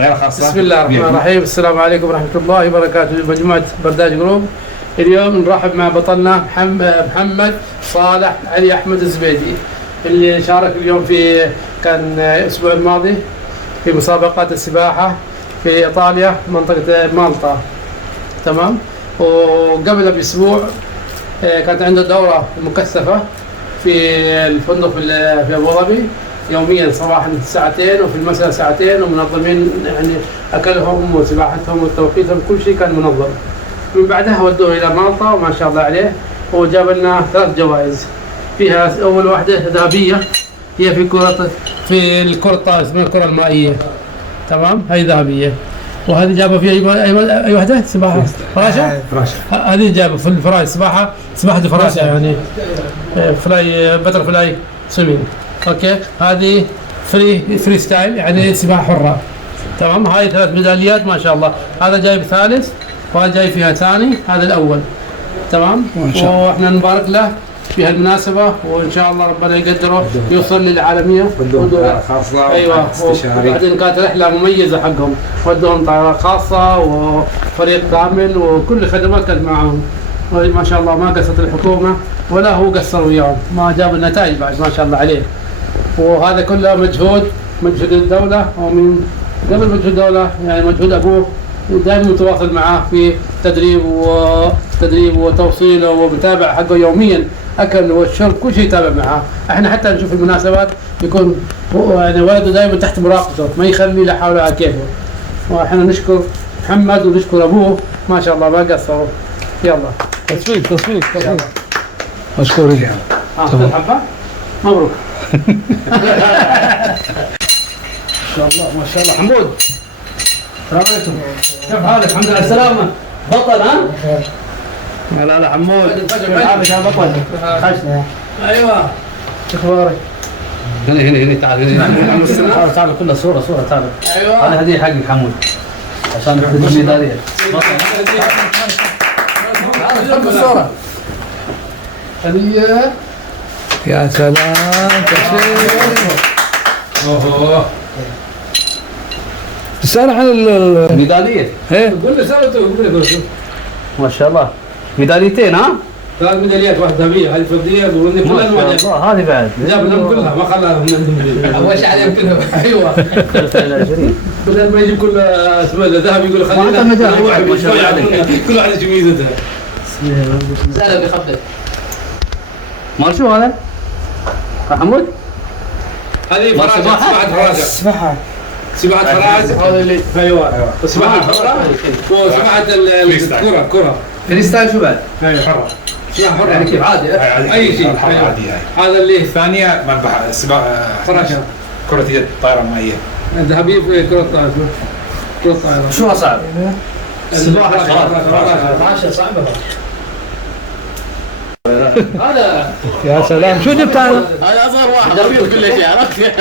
غير خاصة. بسم الله الرحمن الرحيم. السلام عليكم ورحمة الله وبركاته. مجموعة برداج جروب اليوم نرحب مع بطلنا محمد صالح علي أحمد الزبيدي اللي شارك اليوم كان الأسبوع الماضي في مسابقات السباحة في إيطاليا منطقة مالطا. تمام. وقبل بأسبوع كانت عنده دورة مكثفة في الفندق في أبو ظبي، يوميا صباحا ساعتين وفي المساء ساعتين، ومنظمين يعني أكلهم وسباحتهم وتوقيتهم كل شيء كان منظم. من بعدها ودوه إلى مالطا وما شاء الله عليه، وجاب لنا 3 جوائز. فيها أول واحدة ذهبية هي في الكرة الطائرة اسمها الكرة المائية. تمام، هي ذهبية. وهذه جابه في أي واحدة سباحة فراشة. هذه جابه في الفراش سباحة الفراشة يعني فلاي بتر فلاي سويمينج. اوكي، هذه فري ستايل يعني سباحة حرة. تمام، هاي 3 ميداليات ما شاء الله. هذا جايب ثالث وهذا جاي فيها ثاني، هذا الأول. تمام، واحنا نبارك له في هالمناسبة، وإن شاء الله ربنا يقدره يوصل للعالمية. خاصة. أيوة، وبعدين كانت رحلة مميزة حقهم، ودوهم طائرة خاصة وفريق كامل وكل الخدمات كانت معهم. ما شاء الله ما قصرت الحكومة ولا هو قصر وياهم، ما جاب النتائج بعد ما شاء الله عليه. وهذا كله مجهود الدولة، ومن قبل مجهود الدولة يعني مجهود أبوه دائما متواصل معاه في تدريب وتوصيله، ومتابع حقه يوميا، أكل والشرب كل شيء يتابع معاه. احنا حتى نشوف المناسبات يكون يعني ولده دائما تحت مراقبته، ما يخلي لا حول ولا كيفه. واحنا نشكر محمد ونشكر أبوه ما شاء الله ما قصروا. يلا تصفيق مشكورين. حبة مبروك. ما شاء الله حمود. السلام عليكم، كيف حالك؟ الحمد لله على السلامة. بطل ها؟ لا حمود كيف حالك يا بطل؟ ايوه، شو اخبارك؟ هنا تعال كلها صورة تعال. ايوه، هذا هدية حقك حمود عشان ناخذ الميدالية. حب الصورة. هدية. يا سلام اوه، تسأل عن الميدالية. قول له سالته قول له. ما شاء الله، ميداليتين ها؟ 3 ميداليات، واحدة ذهبية هذه فضية وكل انواع. هذه بعد جاب لهم كلها ما خلاهم اول شيء عليهم كلهم. ايوه، بدل ما يجيب كل اسمه ذهب يقول خلينا كل واحد يجيب ميزتها. زاد بخبطه. مال شو هذا؟ حمود؟ هذه سباحة فراز. هذا اللي ايوه، سباحة حرة وسباحة الكرة. فريستايل شو بعد؟ ايوه حرة. سباحة حرة يعني كيف عادي؟ اي شيء عادي. هذا اللي الثانية مربحة سباحة فراشة، كرة يد طائرة مائية. الذهبية في كرة الطائرة. شو صعب؟ السباحة فراشة صعبة. هذا يا سلام، شو جبت هذا؟ هذا اصغر واحد ربيع كل شيء، عرفت؟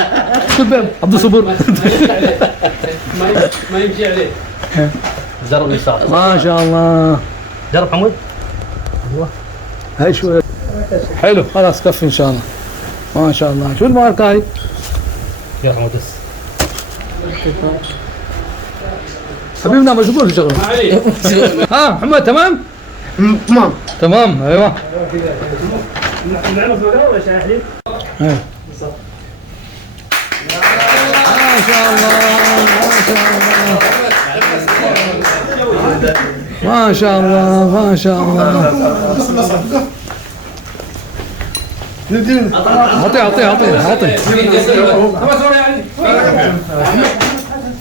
عبد الصبور. ما يمشي عليه. جرب يسار. ما شاء الله. جرب حمود. هاي شوية حلو، خلاص كفي ان شاء الله. ما شاء الله. شو الماركة هاي؟ يا حمود حبيبنا مشغول في شغله. ها محمد تمام؟ تمام ايوه. نعرف ولا شاي حليب؟ ما شاء الله ما شاء الله ما شاء الله. اعطيه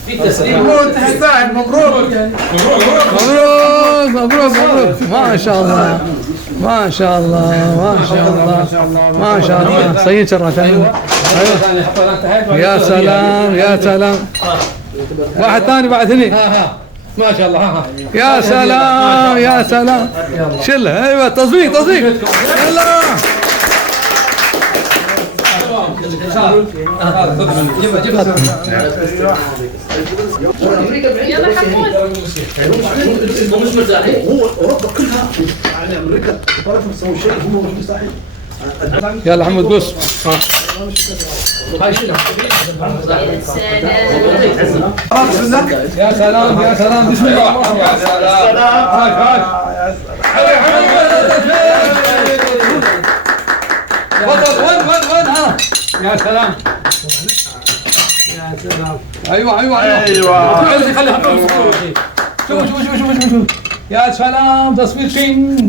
في تسليم. مبروك. ما شاء الله ما شاء الله. صيد شرة ثانية. يا سلام. واحد ثاني بعد هني. ما شاء الله. يا سلام. شله ايوه، تصفيق. يلا. يلا حمود. هو مش مرتاحين، هو اوروبا كلها يعني امريكا تعرف تسوي شيء، هو مش مستحيل. يلا حمود قص. هاي شنو؟ سلام. يا سلام يا سلام بسم الله الرحمن الرحيم. وين ها؟ يا سلام يا سلام. ايوه خليها شوف يا سلام تصوير فين.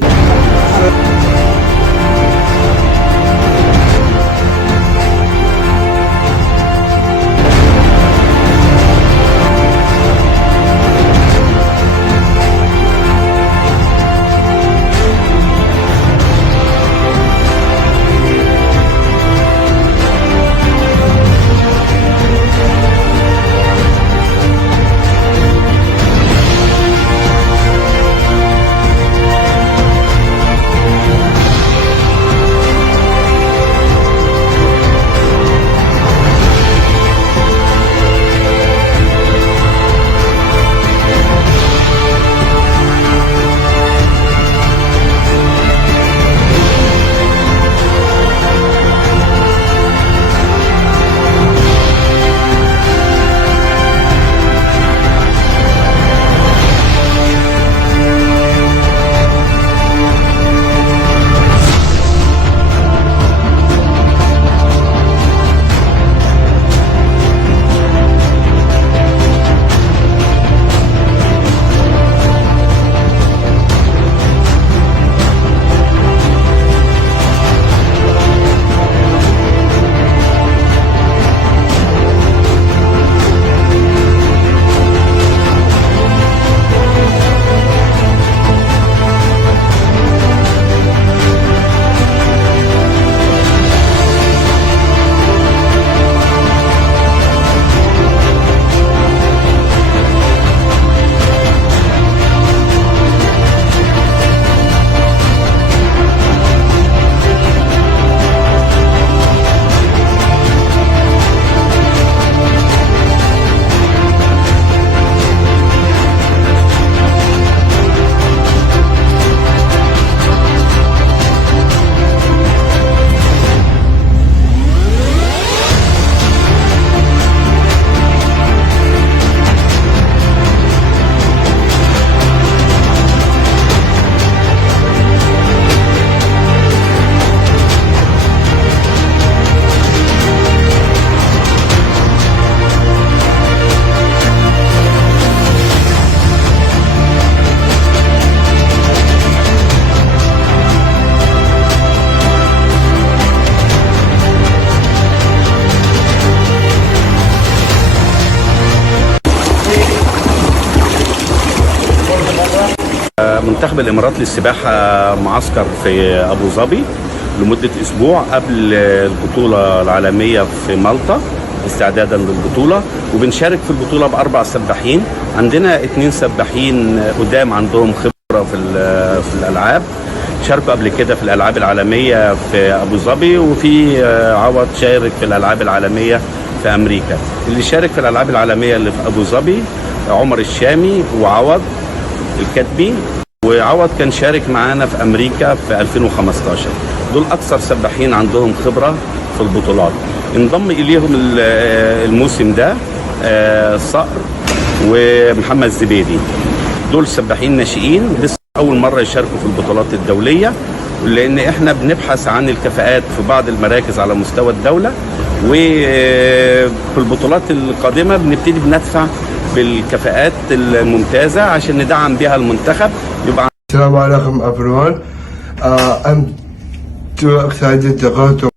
منتخب الامارات للسباحه معسكر في ابو ظبي لمده اسبوع قبل البطوله العالميه في مالطا استعدادا للبطوله، وبنشارك في البطوله باربع سباحين. عندنا 2 سباحين قدام عندهم خبره في الالعاب، شاركوا قبل كده في الالعاب العالميه في ابو ظبي، وفي عوض شارك في الالعاب العالميه في امريكا. اللي شارك في الالعاب العالميه اللي في ابو ظبي عمر الشامي وعوض الكتبي، وعوض كان شارك معانا في امريكا في 2015. دول اكثر سباحين عندهم خبره في البطولات. انضم اليهم الموسم ده صقر ومحمد زبيدي، دول سباحين ناشئين لسه اول مره يشاركوا في البطولات الدوليه، لان احنا بنبحث عن الكفاءات في بعض المراكز على مستوى الدوله، وفي البطولات القادمه بنبتدي بندفع بالكفاءات الممتازه عشان ندعم بها المنتخب. يبقى السلام عليكم everyone. I'm too excited to go to